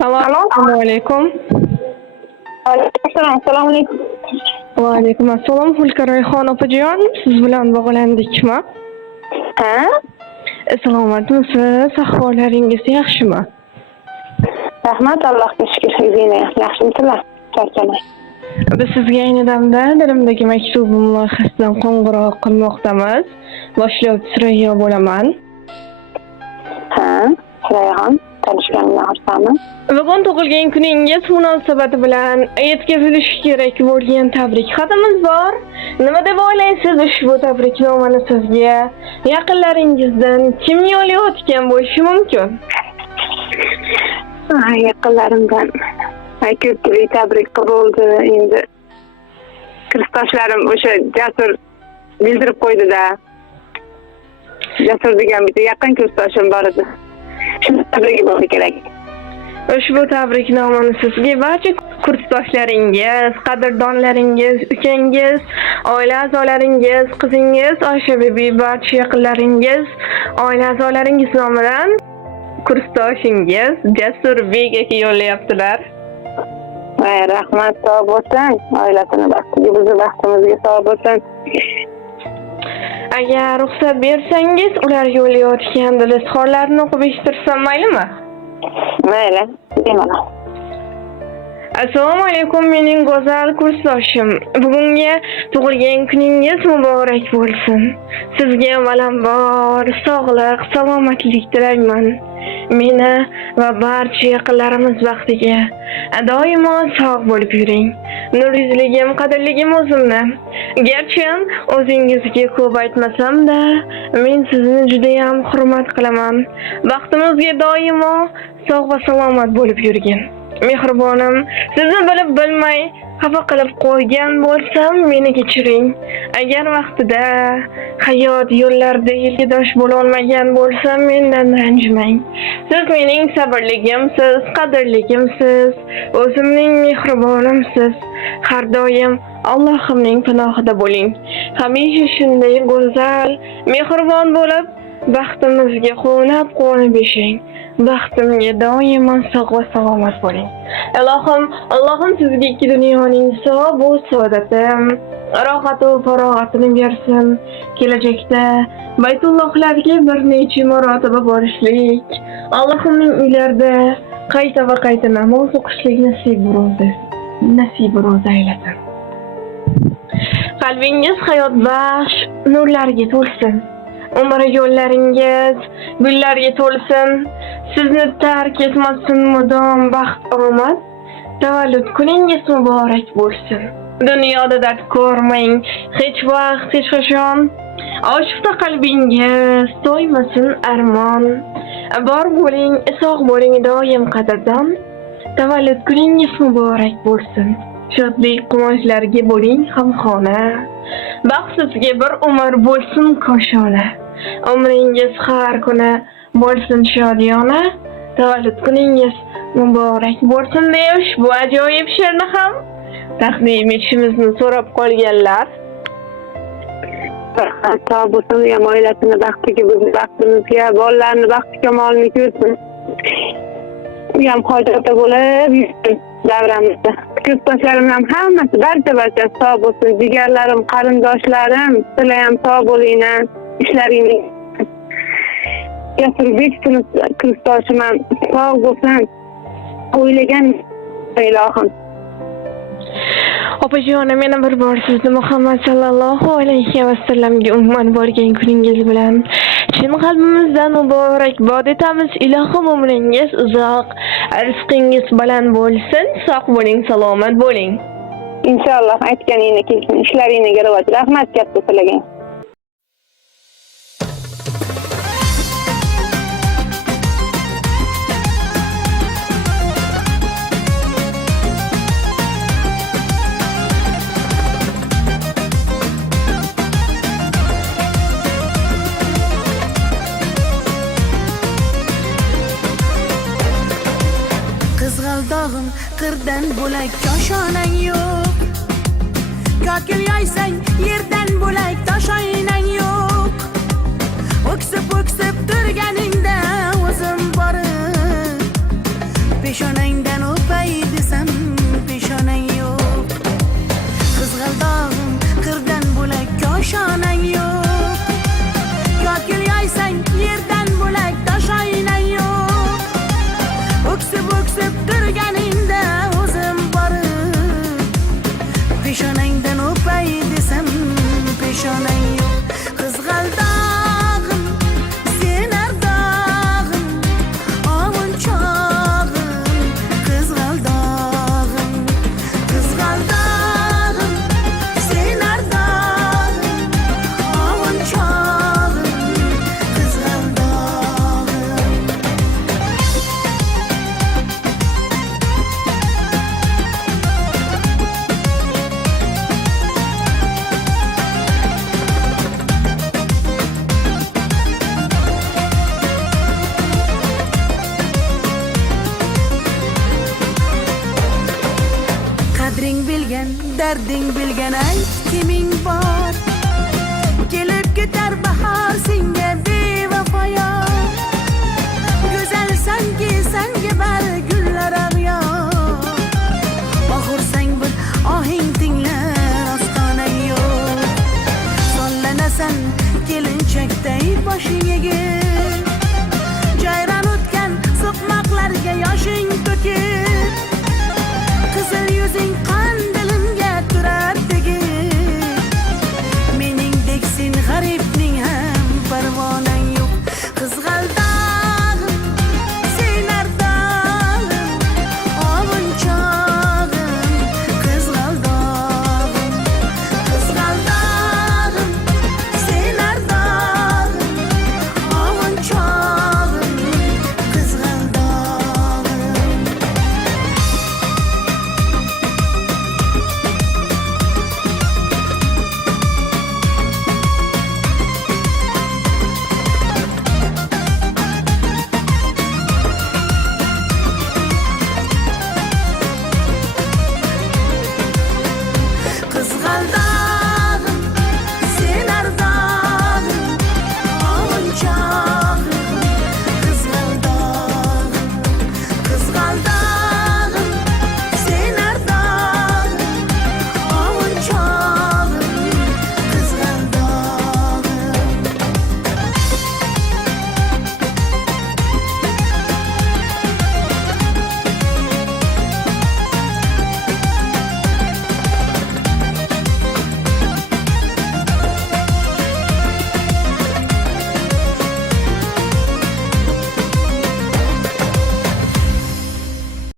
Assalomu alaykum. Aleykümselam, assalomu alaykum. Va alaykum assalom. Hulkar Rayhon opajon, siz bilan bog'landikmi? Ha? Salomatmisiz? Ahvollaringiz yaxshimi? Rahmat, Allohga shukr. Sizga yaxshimisizlar? Charchamang. Biz sizga ayni damda dilimdagi maktubim loyihasidan qo'ng'iroq qilmoqdamiz. Boshlovchi Surayyo bo'laman. Ha? Rayhon, tanishganimdan xursandman. Bugun tug'ilgan kuningiz munosabati bilan yetkazilishi kerak bo'lgan tabrik xatimiz bor. Nima deb o'ylaysiz ushbu tabriknomani sizga yaqinlaringizdan kim yo'llayotgan bo'lishi mumkin? Yaqinlarimdan ko'pchilik tabrik bo'ldi. Endi kursdoshlarim o'sha Jasur bildirib qo'ydi-da. Jasur degan bitta yaqin kursdoshim bor edi. Shuni tabrigi bo'lsa kerak. Ushbu tabriknomani sizga barcha kursdoshlaringiz, qadrdonlaringiz, ukangiz, oila a'zolaringiz, qizingiz Oysha bebi, barcha yaqinlaringiz, oila a'zolaringiz nomidan kursdoshingiz Jasur bek aka yo'llayaptilar. Voy, rahmat, sog' bo'lsin. Oilasini baxtiga, bizni baxtimizga sog' bo'lsin. Agar ruxsat bersangiz, ular yo'llayotgan dilizxorlarni o'qib eshittirsam maylimi? Mayli, bemalol. Assalomu alaykum mening go'zal kursdoshim. Bugungi tug'ilgan kuningiz muborak bo'lsin. Sizga avvalambor sog'lik, salomatlik tilayman. Meni va barcha yaqinlarimiz baxtiga doimo sog' bo'lib yuring. Nur yuzligim, qadrligim o'zimni. Garchi o'zingizga ko'p aytmasam-da, men sizni juda ham hurmat qilaman. Baxtimizga doimo sog' va salomat bo'lib yurgin. Mehribonim, sizni bilib bilmay xafa qilib qo'ygan bo'lsam, meni kechiring. Agar vaqtida hayot yo'llarida yelkadosh bo'la olmagan bo'lsam, mendan ranjimang. Siz mening sabrligimsiz, qadrligimsiz, o'zimning mehribonimsiz. Har doim Allohimning panohida bo'ling. Hamisha shunday go'zal, mehribon bo'lib, baxtimizga quvonib yashang. Baxtimga doimo sog' va salomat bo'ling. Allohim sizga ikki dunyoning savob, saodati, rohat va farog'atini bersin. Kelajakda Baytullohlarga bir necha marotaba borishlik, Allohimning uylarida qayta va qayta namoz o'qishlik nasib ro'za aylasin. Qalbingiz hayotbaxsh nurlarga to'lsin. Umr yo'llaringiz gullarga to'lsin. Sizni tark etmasin mudom baxt omad. Tavallud kuningiz muborak bo'lsin. Dunyoda dard ko'rmang, hech vaqt, hech qachon. Oshiqda qalbingiz to'ymasin armon. Bor bo'ling, sog' bo'ling doim qadrdon. Tavallud kuningiz muborak bo'lsin. Shodlik quvonchlarga bo'ling hamxona. Baxt sizga bir umr bo'lsin koshona. Umringiz har kuni bo'lsin shodiyona. Tavallud kuningiz muborak bo'lsin deyish bu ajoyib she'rni ham taqdim etishimizni so'rab qolganlar. Sog' bo'lsin, ham oilasini baxtiga, bizni baxtimizga, bolalarni baxti kamolini ko'rsin. Ham hojatda bo'lib yursin davramizda. Kursdoshlarim ham hammasi barcha sog' bo'lsin. Jigarlarim, qarindoshlarim, sizlar ham sog' bo'linglar. Ishlaringiz Jasurbek kursdoshim ham sog' bo'lsin. O'ylagan ilohim. Opajonim, yana bir bor sizni Muhammad sallallohu alayhi va sallamga umuman borgan kuningiz bilan chin qalbimizdan muborakbod etamiz. Ilohim umringiz uzoq, rizqingiz baland bo'lsin. Sog' bo'ling, salomat bo'ling. Inshaalloh aytganingni kelsin, ishlaringga rivoj. Rahmat katta sizlarga. Qizg'aldog'im qirdan bo'lak koshonang yo'q. Kokil yoysang yerdan bo'lak toshoynang yo'q. O'ksib turganingda o'zim borib peshonangdan o'pay desam peshonang yo'q. Qizg'aldog'im qirdan bo'lak koshonang yo'q. Kokil yaysang yerdan bo'lak toshoynang yo'q. O'ksib turganingda o'zim borib peshonangdan o'pay desam peshonang yo'q. Qizg'aldog'im sen ardog'im ovunchog'im. Qizg'aldog'im sen ardog'im ovunchog'im. Qizg'aldog'im qadring bilgan, darding bilgan, ayt kiming bor. Kelib ketar bahor senga bevafo. Go'zalsanki senga bari gullar ag'yor. Oxursang bir ohing tinglar ostonang yo'q. Sollanasan kelinchakday boshing egib. Jayron o'tgan so'qmoqlarga yoshing to'kib. Qizil yuzing